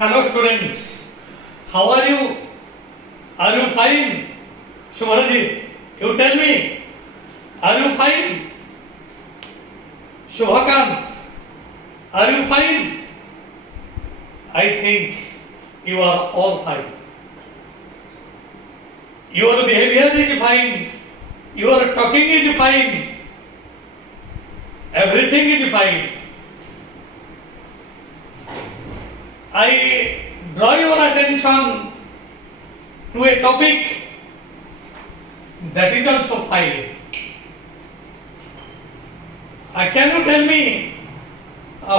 Hello students, how are you? Are you fine? Shubharajit, you tell me, are you fine? Shubhakant, are you fine? I think you are all fine. Your behavior is fine, your talking is fine, everything is fine. I draw your attention to a topic that is also fine. Can you tell me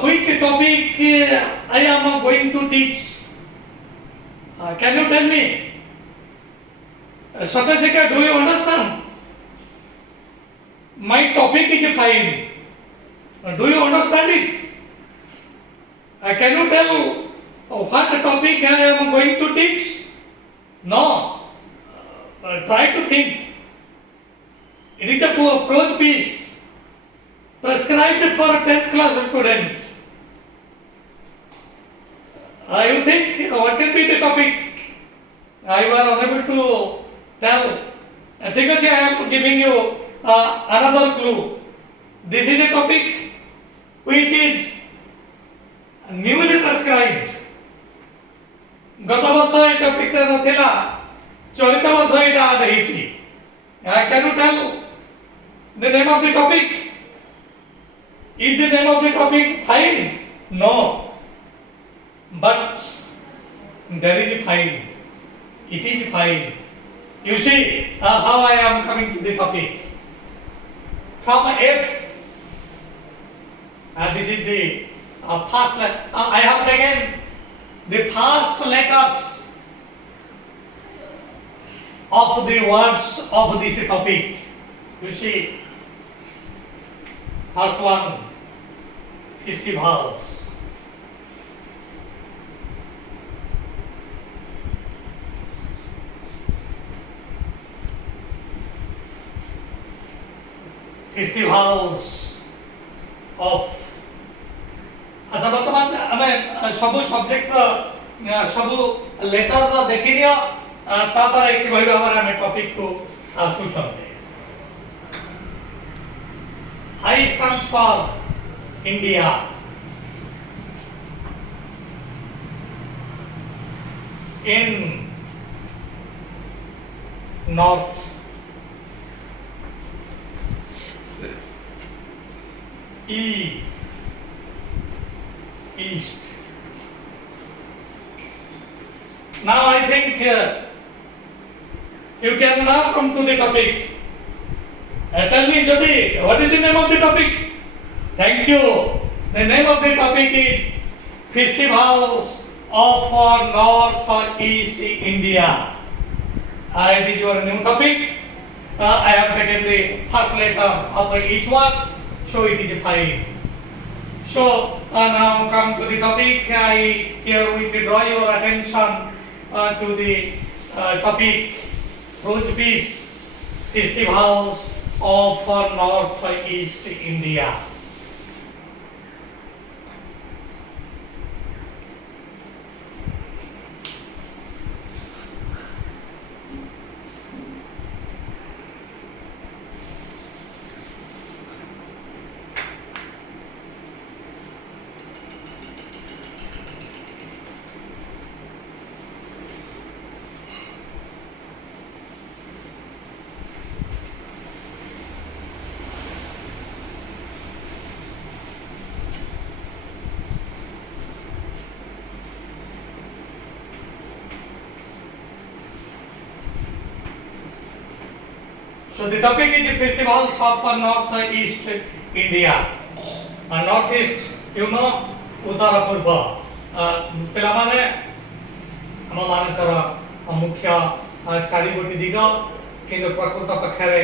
which topic I am going to teach? Can you tell me? Satyasika, do you understand? My topic is fine. Do you understand it? Can you tell what topic I am going to teach? No. Try to think. It is a prose piece prescribed for 10th class students. You think what can be the topic? You are unable to tell. Because I am giving you another clue. This is a topic which is newly prescribed. गत वर्ष ये topic नथिला चलित वर्ष ये आड हेछि. Can you tell the name of the topic? Is the name of the topic fine? No. But there is fine. It is fine. You see how I am coming to the topic. From F, this is the first letter. I have taken the first letters of the words of this topic. You see, first one, festivals. Festivals of अच्छा वर्तमान आम सब subject सब letter देखी neo तापर एक भाई भाव आम टॉपिक को आसुछन्ते. I stands for India. In north, east. Now I think you can now come to the topic. Tell me, Jyoti, what is the name of the topic? Thank you. The name of the topic is Festivals of North-East India. It is your new topic. I have taken the first letter of each one, so it is fine. So now come to the topic. Here we draw your attention to the topic prose piece, Festivals of North-East India. So the topic is the festivals of North-East India. North-East, you know, Uttara Purba. Pilamane, ଆମ ମାନଙ୍କର ମୁଖ୍ୟ ଚାରିଗୋଟି ଦିଗ, କିନ୍ତୁ ପ୍ରକୃତ ପକ୍ଷରେ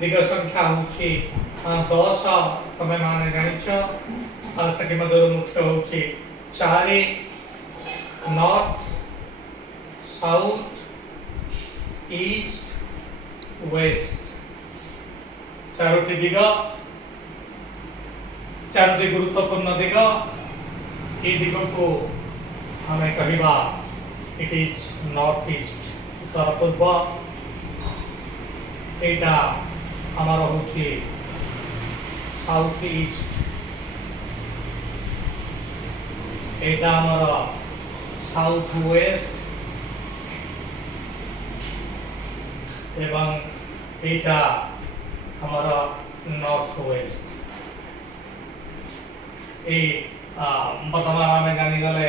ଦିଗ ସଂଖ୍ୟା ହେଉଛି 10. ତମେ ମାନେ ଜାଣିଛ, ସେଠି ମଧ୍ୟରୁ ମୁଖ୍ୟ ହେଉଛି 4, ନର୍ଥ, ସାଉଥ, ଇଷ୍ଟ, ୱେଷ୍ଟ. चारोटी दिग, चारोटी गुरुत्वपूर्ण दिग, ये दिग को आमे कहिबा इट इज नॉर्थ ईस्ट उत्तर पूर्व एटा हमारा होची साउथ ईस्ट एटा हमारा साउथ वेस्ट एवं एटा हमारा नॉर्थ वेस्ट ए बर्तमान आम जानी गले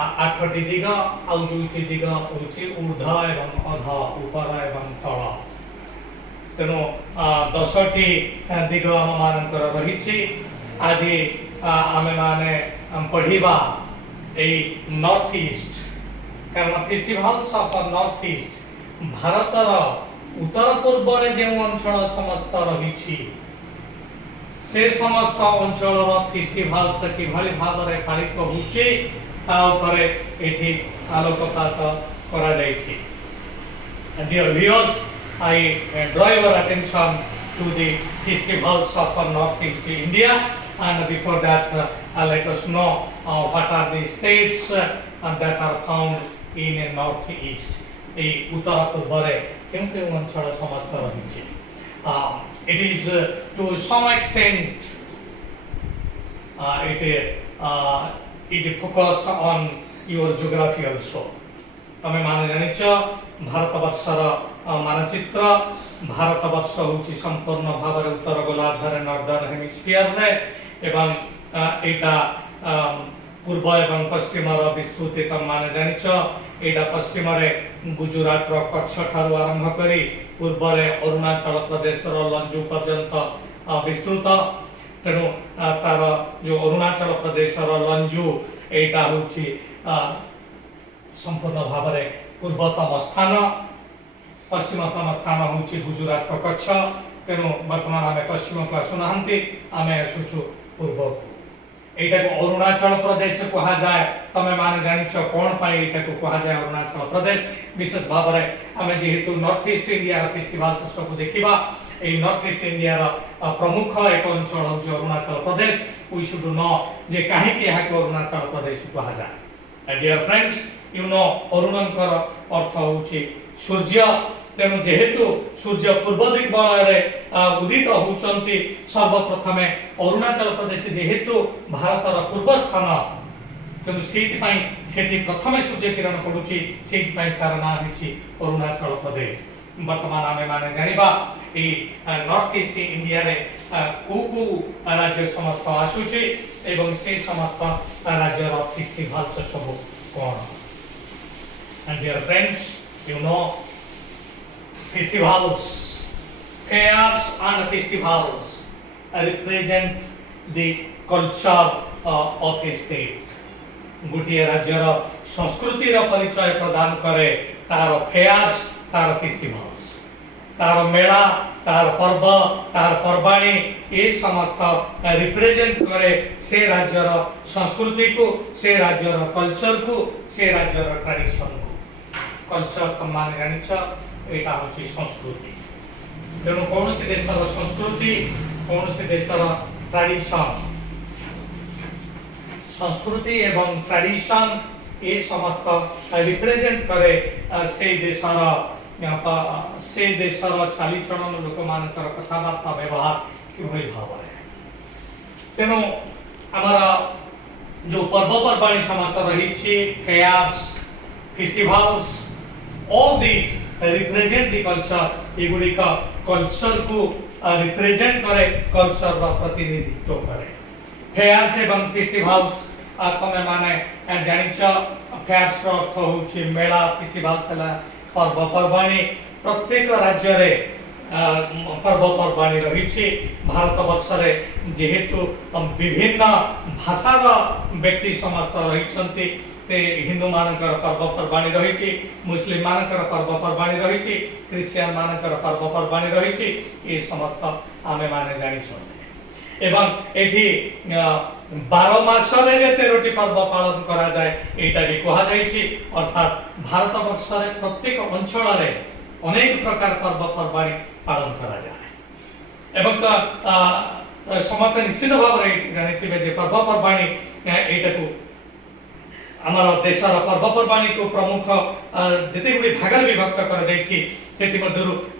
8टी दिग आउ दुईटी दिग होची ऊर्ध एवं अध ऊपर एवं तल तेणु 10टी दिग आम मानकर रही आज आमे माने पढ़िबा ए नॉर्थ ईस्ट कारण फेस्टिवल्स ऑफ नॉर्थ ईस्ट भारतर उत्तर पूर्व रे जे अंचल समस्त रही से समस्त अंचल फेस्टिवल्स किभली भाव में पालित होचे ता उपरे एठी आलोकपात करा जायछि। Dear viewers, I draw your attention to the festivals of Northeast India, and before that let us know what are the states that are found in Northeast. ए उत्तर पूर्व रे केउं केउं अंचल समस्त रही it is to some extent it is focused on your geography also. तमे मान जानिछ भारतवर्षर मानचित्र भारतवर्ष होची संपूर्ण भाव रे उत्तर गोलार्ध रे नॉर्दर्न हेमिस्फीयर रे एवं एटा पूर्व एवं पश्चिम रो विस्तृत तम मान जानिछ एटा पश्चिम रे गुजरात रो कच्छ ठारू आरंभ करी पूर्व रे अरुणाचल प्रदेश रो लंजू पर्यंत विस्तृत तेणु तार जो अरुणाचल प्रदेश रो लंजू एटा होची संपूर्ण भाव रे पूर्वतम स्थान पश्चिमतम स्थान होची गुजरात रो कच्छ तेणु वर्तमान आमे पश्चिम को आसुनाहंती आमे आसुछु पूर्व एटा को अरुणाचल प्रदेश कहा जाए तमे माने जानिछ कोन पाई एटा को कहा जाए अरुणाचल प्रदेश विशेष भाव रे हमें जेहेतु नॉर्थ ईस्ट इंडिया फेस्टिवल्स सब देखिबा ए नॉर्थ ईस्ट इंडिया रा प्रमुख एक अंचल हो Arunachal Pradesh we should know जे काहे के यहा को अरुणाचल प्रदेश कहा जाए। डियर फ्रेंड्स यू नो अरुणंकर अर्थ होची सूर्य तेणु जेहेतु सूर्य पूर्व दिग्बल रे उदित होचंती सर्वप्रथमे अरुणाचल प्रदेश जेहेतु भारतर पूर्व स्थान तेणु सेठी प्रथमे सूर्य किरण पड़ुची सेठी तार नाम हिची अरुणाचल प्रदेश। वर्तमान आमे माने जानिबा ए नॉर्थ ईस्ट इंडिया रे को राज्य समस्त आसुची एवं से समस्त राज्य रो फेस्टिवल्स सब कोन। And dear friends you know festivals, fairs and festivals represent the culture of a state. गोटे राज्यर संस्कृति रो परिचय प्रदान करे तार फेयर्स तार फेस्टिवल्स तार मेला तार पर्व तार पर्वाणी ये समस्त रिप्रेजेंट करे से राज्यर संस्कृति को से राज्यर कल्चर को से राज्यर ट्रेडिशन को। कल्चर सम्मान जानिछ एटा होची संस्कृति तेणु कौन से देशर संस्कृति कौन से देशर ट्रेडिशन संस्कृति एवं ट्रेडिशन ये समस्त रिप्रेजेंट करे से देशर चालीचलन लोक मानकर कथाबार्ता व्यवहार किभली भाव तेणु आमर जो पर्वपर्वाणी समस्त रही fairs festivals all these represent the culture एगुड़ी का कल्चर को रिप्रेजेंट करे कल्चर रा प्रतिनिधित्व करे। फेयर्स एवं फेस्टिवल्स तमे माने जानिछ फेयर्स रो अर्थ होछि मेला फेस्टिवल्स हला पर्व पर्वाणी प्रत्येक राज्य रे पर्व पर्वाणी रही भारत वर्ष रे जेहेतु विभिन्न भाषार व्यक्ति समस्त रही हिंदू मानकर पर्व पर्वाणी रही मुस्लिम मानकर पर्व पर्वाणी रही क्रिश्चियन मानकर पर्व पर्वाणी रही ये समस्त आमे माने जानी एवं एठी 12 मास रे जे 13टी पर्व पालन करा जाए एटा भी कहा जायछि अर्थात भारत वर्ष रे प्रत्येक अंचल रे अनेक प्रकार पर्व पर्वाणी पालन करा जाए एवं समस्त निश्चित भाव रे जानिथिबे जे पर्व पर्वाणी एटा को आमर देशर पर्वपर्वाणी को प्रमुख जिते गुड़ी भागर विभक्त कर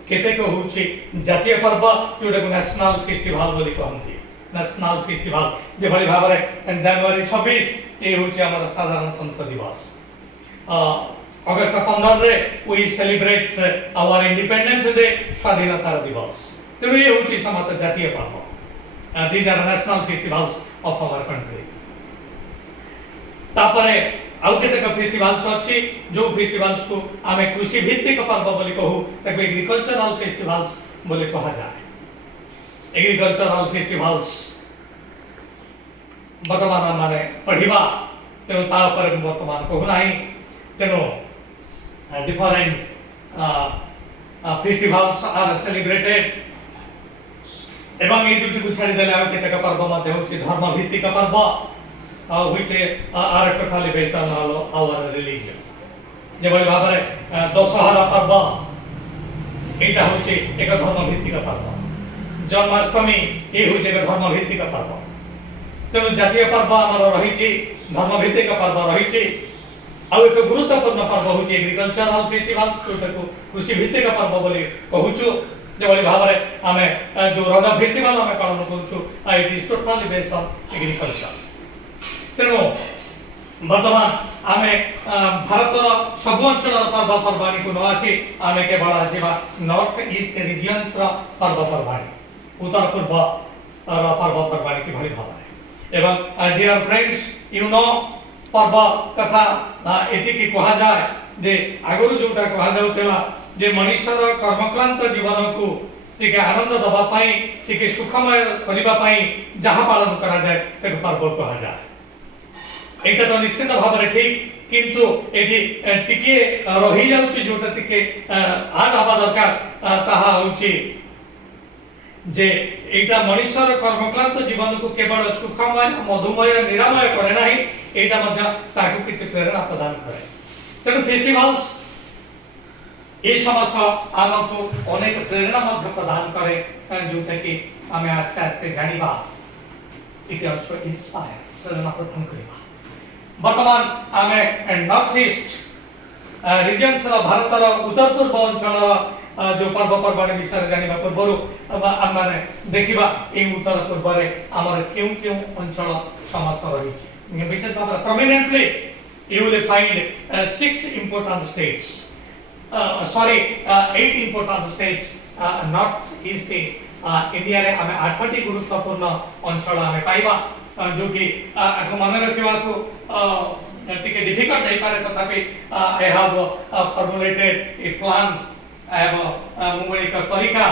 केतेक होउछि जातीय पर्व जोटा नेशनल फेस्टिवल बोली कहती नेशनल फेस्टिवल जे भली भाव में जनवरी 26 ये होउछि हमर साधारणतंत्र दिवस अगस्त 15 रे we celebrate our independence day स्वाधीनता दिवस तेणु ये होउछि समस्त जातीय पर्व these are national festivals of our country तापरे आउ केतेक फेस्टिवल्स अछि जो फेस्टिवल्स को आमे कृषि भित्तिक पर्व बोली कहू ताको एग्रीकल्चरल फेस्टिवल्स बोली कहा जाए एग्रीकल्चरल फेस्टिवल्स वर्तमान माने पढ़िबा तेणु ता पर वर्तमान कहू नाही तेणु डिफरेंट फेस्टिवल्स आर सेलिब्रेटेड एवं ये दुटी को छाड़ी देले आउ केतेक पर्व मध्ये होछि धर्म भित्तिक पर्व which are totally based on our religion. जेबली भाव में दशहरा पर्व एटा होछि एक धर्म भित्तिक पर्व जन्माष्टमी ये होछि एक धर्म भित्तिक पर्व तेणु जातीय पर्व आमर रहिछि धर्म भित्तिक पर्व रहिछि आ एक गुरुत्वपूर्ण पर्व होछि एग्रीकल्चरल फेस्टिवल जोटाको कृषि भित्तिक पर्व बोली कहूछु जेबली भाव में आमे जो रज फेस्टिवल आमे पालन करूछु it is totally based on agriculture तेणु वर्तमान आमे भारतर सब अंचल पर्वपर्वाणी को न आसी आमे केवल आसीबा नॉर्थ ईस्ट रीजन्स रा पर्वपर्वाणी उत्तर पूर्व रा पर्वपर्वाणी की भली भाव एवं डियर फ्रेंड्स यू नो पर्व कथा एति की कहा जाए जे आगरु जोटा कहा जाउतला जे मनुष्यर कर्मक्लांत जीवन को टिके आनंद दबा पाई टिके सुखमय करिबा पाई जहा पालन करा जाए ताको पर्व कहा जाए एटा तो निश्चित भाव में ठीक किंतु एटी टिके रही जाउची जोटा टिके आड हवा दरकार ताहा होची जे एटा मनुष्यर कर्मक्लांत जीवन को केवल सुखमय मधुमय निरामय करे नाही एटा मध्य ताकू किछि प्रेरणा प्रदान करे तेणु फेस्टिवल्स ए समर्थ आमको अनेक प्रेरणा मध्य प्रदान करे जोटा कि आमे आस्ते आस्ते जानिबा इट आल्सो इंस्पायर प्रेरणा प्रदान करिबा वर्तमान आमे नॉर्थ ईस्ट रीजन्स भारतर उत्तर पूर्व अंचल जो पर्वपर्वाणी विषय जानिबा पूर्व आमे देखिबा ए उत्तर पूर्व रे हमर केउ केउ अंचल समर्थ रहिछि विशेष भाव prominently you will find 6 important states 8 important states north east India रे आमे 8टी गुरुत्वपूर्ण अंचल आमे पाइबा जो कि आको मन रखिबा को टिके डिफिकल्ट है पारे तथापि I have formulated A plan I have मु एक तरीका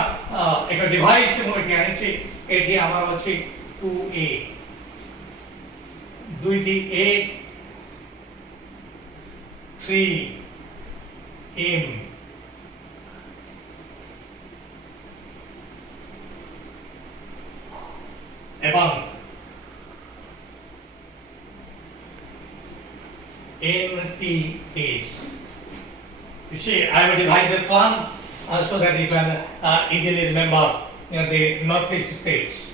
एक डिवाइस मु एठी आनिछि एठी हमर अछि 2a दुईटी a 3m एवं NTS. You see, I have divided the plan so that you can easily remember the northeast states.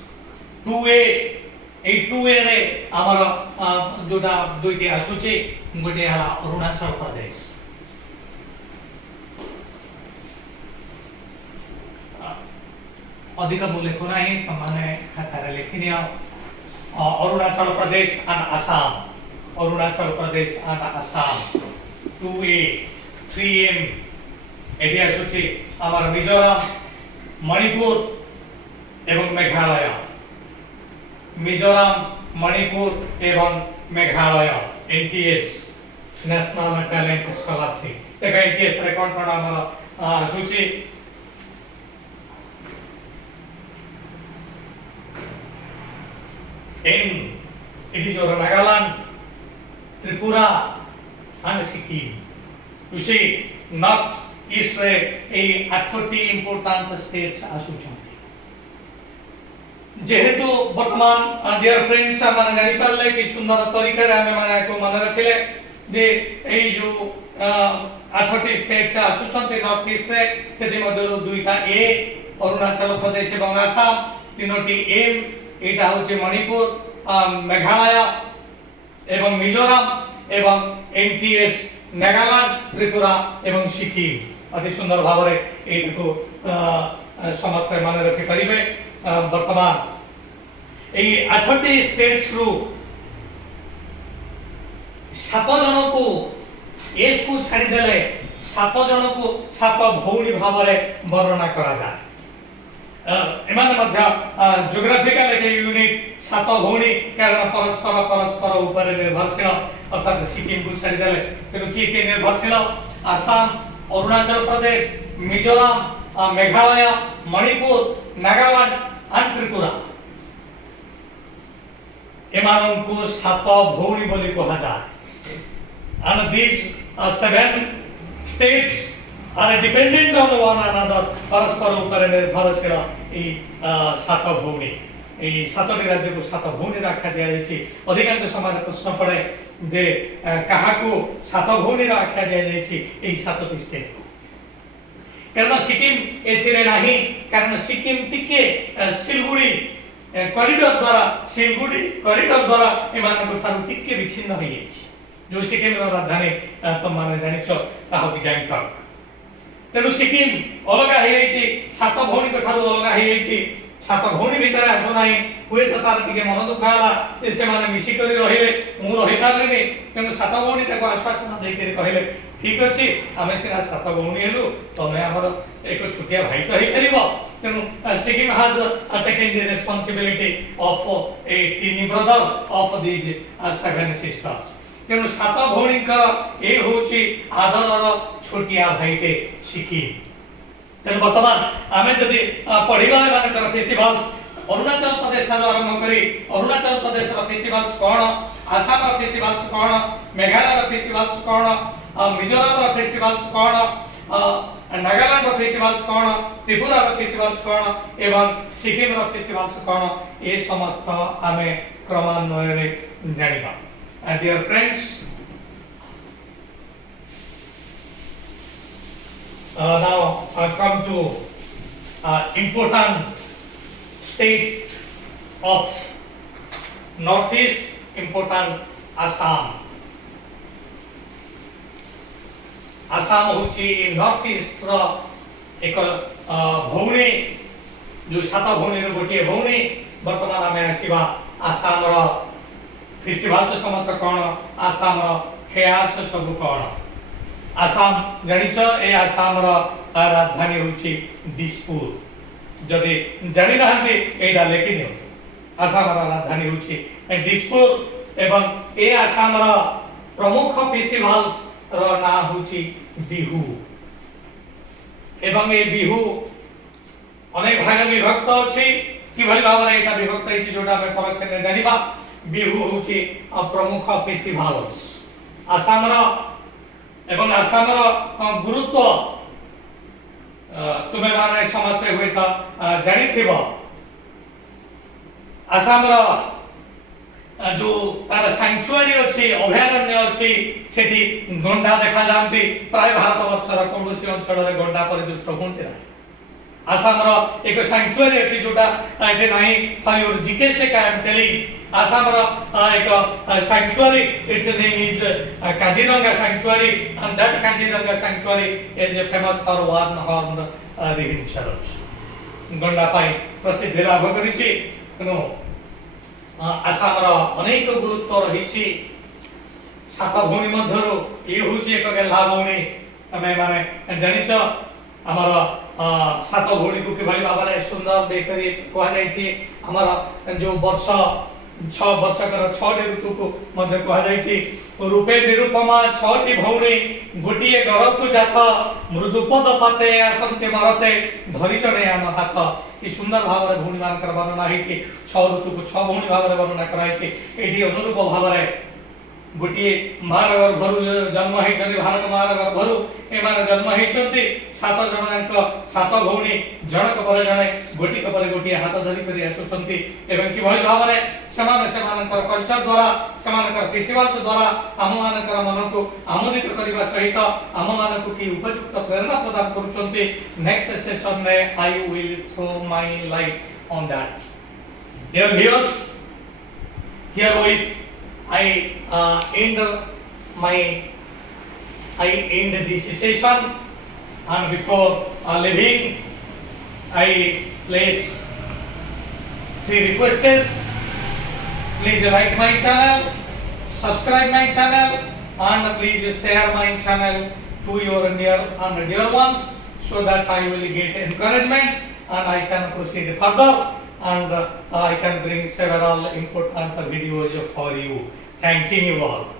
2A, a 2A रे हमारा जोड़ा दुईटे आसुचे गोटे हला अरुणाचल प्रदेश. अधिक मूल्य को नहीं माने खातारे लिखिनिया Arunachal Pradesh and Assam. Arunachal Pradesh and Assam 2A 3M eighty आसुची आमार मिजोरम मणिपुर एवं मेघालय मिजोरम मणिपुर एवं Meghalaya NTS national talent scholarship देखा NTS रे कोन कोन आमार आसुची in it is your Nagaland Tripura and Sikkim. You see, north east रे ए 8टी important states आसुचंती जेहेतु वर्तमान डियर फ्रेंड्स माने जानि पारले कि सुंदर तरीका रे हमें माने को मन रखिले जे ए जो 8टी स्टेट्स आसुचंती नॉर्थ ईस्ट रे सेति मधुर दुईटा ए अरुणाचल प्रदेश एवं आसाम तीनोटी एम एटा होचे मणिपुर मेघालय एवं मिजोरम एवं एनटीएस नागालैंड त्रिपुरा एवं सिक्किम अति सुंदर भाव में एको समस्त मान रखि परिबे वर्तमान ए 8टी स्टेट्स रु 7 जन को एस को छाड़ी देले 7 जन को 7 भौणी भाव में वर्णना करा जाए जोग्राफिकल एक यूनिट 7 भौणी कारण परस्पर परस्पर ऊपर निर्भरशील अर्थात सिक्किम को छाड़ी देले तेणु किए निर्भरशील आसाम अरुणाचल प्रदेश मिजोराम मेघालय मणिपुर नागालैंड एंड त्रिपुरा एमानंकु 7 भौणी बोली कहा जाए and these 7 states are dependent on one another परस्पर ऊपर निर्भरशील ए 7 भौणी ए 7टी राज्य को 7 भौणी आख्या दिया जायछि अधिकांश समय प्रश्न पड़े जे कहा को 7 भौणी आख्या दिया जायछि ए 7टी स्टेट को कारण सिक्किम एथिरे नाही कारण सिक्किम टिके सिलगुड़ी कॉरिडोर द्वारा एमानक थारु टिके विच्छिन्न हो जायछि जो सिक्किम राजधानी तुम माने जानिछो ता होछि गैंगटॉक तेणु सिक्किम अलग हो 7 भौणी ठार अलग हो 7 भौणी भितर आसु ना हुए तो तार टे मन दुख है से मिसिक रही मुझे पारे तेणु 7 भौणी आश्वासन देकर कहले ठीक अच्छे आम सीना 7 भौणी हेलु तुम्हें आमर एक छुटिया भाई तो हो तेणु Sikkim has taken the responsibility of a tiny brother of these 7 sisters तेणु 7 भौणी ये हूँ आदर छोटिया भाईटे सिक्किम तेणु बर्तमान आम जदि पढ़ा मान फेस्टिवल्स अरुणाचल प्रदेश आरंभ करी अरुणाचल प्रदेश फेस्टिवल्स कौन आसाम फेस्टिवल्स कौन मेघालय फेस्टिवल्स कौन मिजोराम फेस्टिवल्स कौन नागालैंड फेस्टिवल्स कौन त्रिपुरा फेस्टिवल्स कौन एवं सिक्किम फेस्टिवल्स कौन ये समस्त आम क्रमान्वय जानिबा dear friends now I come to important state of northeast important Assam होची नॉर्थ ईस्ट रो एक भौणी जो 7 भौणी रो गोटे भौणी वर्तमान आमे आसीबा आसाम रो फेस्टिवल समस्त कौन आसाम फेयार्स सब कौन आसाम जानिछ ए आसाम राजधानी होची दिसपुर जदि जानि नहांती एडा लेखि नियो आसाम राजधानी होची दिसपुर एवं ए आसाम प्रमुख फेस्टिवल्स रो ना होची बिहू एवं ए बिहू अनेक भाग विभक्त अछि कि भली भाव रे एटा विभक्त अछि जोटा हम परखने जानिबा बिहू होची प्रमुख फेस्टिवल्स आसाम एवं आसाम गुरुत्व तुम्हें माने समझते हुए था जानी थी आसाम जो तार सैंक्चुअरी अच्छी अभयारण्य अच्छी सेठी गंडा देखा जाती प्राय भारत वर्षर कौन अंचल गंडा परिदृष्ट होती ना आसाम एक सैंक्चुअरी अच्छी जोटा एटे नहीं for your GKS I am telling Assam एक sanctuary its name is Kaziranga sanctuary and that Kaziranga sanctuary is famous for one horned rhinoceros गंडा पाई प्रसिद्ध लाभ करिछि नो आसाम अनेक गुरुत्व रहिछि 7 भौणी मध्यरु ए होछि एक गेला भौणी तमे माने जानिछ हमर 7 भौणी को के भाई बाबा सुंदर देखरि कहै जाइछि हमर जो वर्ष 6 वर्षकर 6 ऋतु को मध्य कहा जाइछि रूपे निरुपमा 6टी भौणी गोटिए गरकु जात मृदुपद पाते आसंते मरते धरि जणे आम हाथ ई सुंदर भाव रे भौणी मान कर वर्णना हिछि 6 ऋतु को 6 भौणी भाव रे वर्णना कराइछि एडी अनुरूप भाव रे गोटिए मार गर्भरु जन्म हेचनि भारत मार गर्भरु एमान जन्म हेचंती 7 जन जांक 7 भौणी जनक पर जणे गोटिक पर गोटिए हाथ धरि करि आसुचंती एवं कि भली भाव रे समानकर कल्चर द्वारा समानकर फेस्टिवल्स द्वारा आम मानकर मन को आमोदित करबा सहित आम मान को कि उपयुक्त प्रेरणा प्रदान करूचंती नेक्स्ट सेशन में I will throw my light on that dear viewers here with I end I end this session, and before leaving, I place 3 requests. Please like my channel, subscribe my channel, and please share my channel to your near and dear ones, so that I will get encouragement and I can proceed further, and I can bring several important videos for you. Thanking you all.